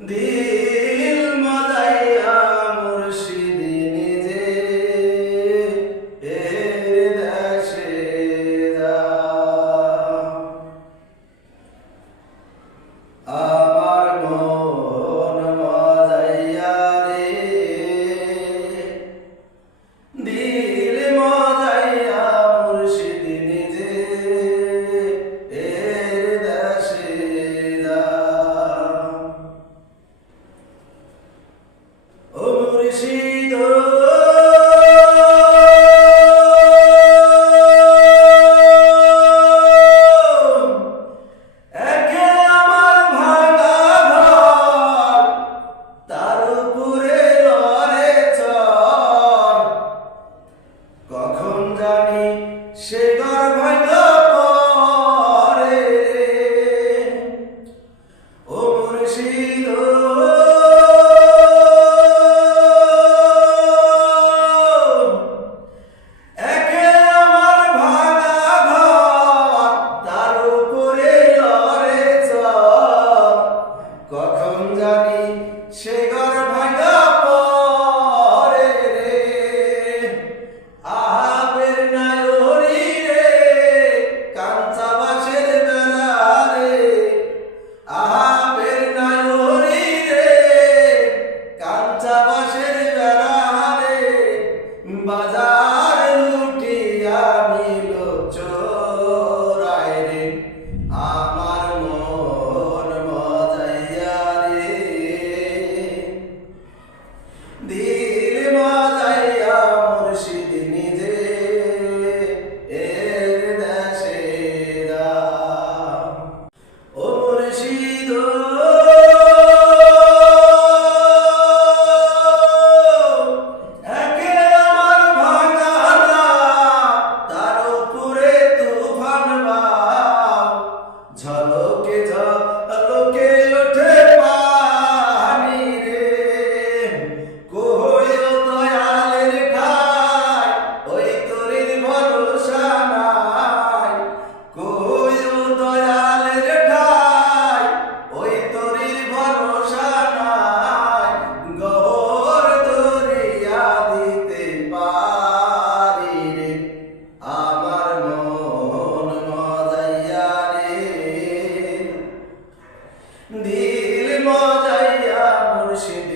দিল মজাইয়া মুর্শিদি নিজে এর দেশে যা আমার মন মজাইয়া রে দিল মজাইয়া মুর্শিদি নিজে এর দেশে যা ও মুর্শিদ একে আমার ভাঙা ঘর তার উপরে লড়ে চর কখন জানি সে ঘর ভাঙা পড়ে ও মুর্শিদ কখন জানি সে ঘর ভাঙা পড়ে রে আহাবের নায়রি রে কাঞ্চা বাঁশের বেড়া রে আহাবের নায়রি রে কাঞ্চা বাঁশের বেড়া রে বাজার লুটিয়া নিল চোরাই রে আমার মন মজাইয়া রে দিল মজাইয়া মুর্শিদ নিজে এর দেশে যা ও মুর্শিদ একে আমার ভাঙা তার উপরে তুফান বাও ঝলকে ঝলকে ওঠে পানি রে কই ও দয়ালের ঠাই ওই তোরির ভরসা নাই কই ও দয়ালের ঠাই ওই তোরির ভরসা নাই গহর দরিয়া দিতে পারি রে আমার মন মজাইয়া রে দিল মজাইয়া মুর্শিদ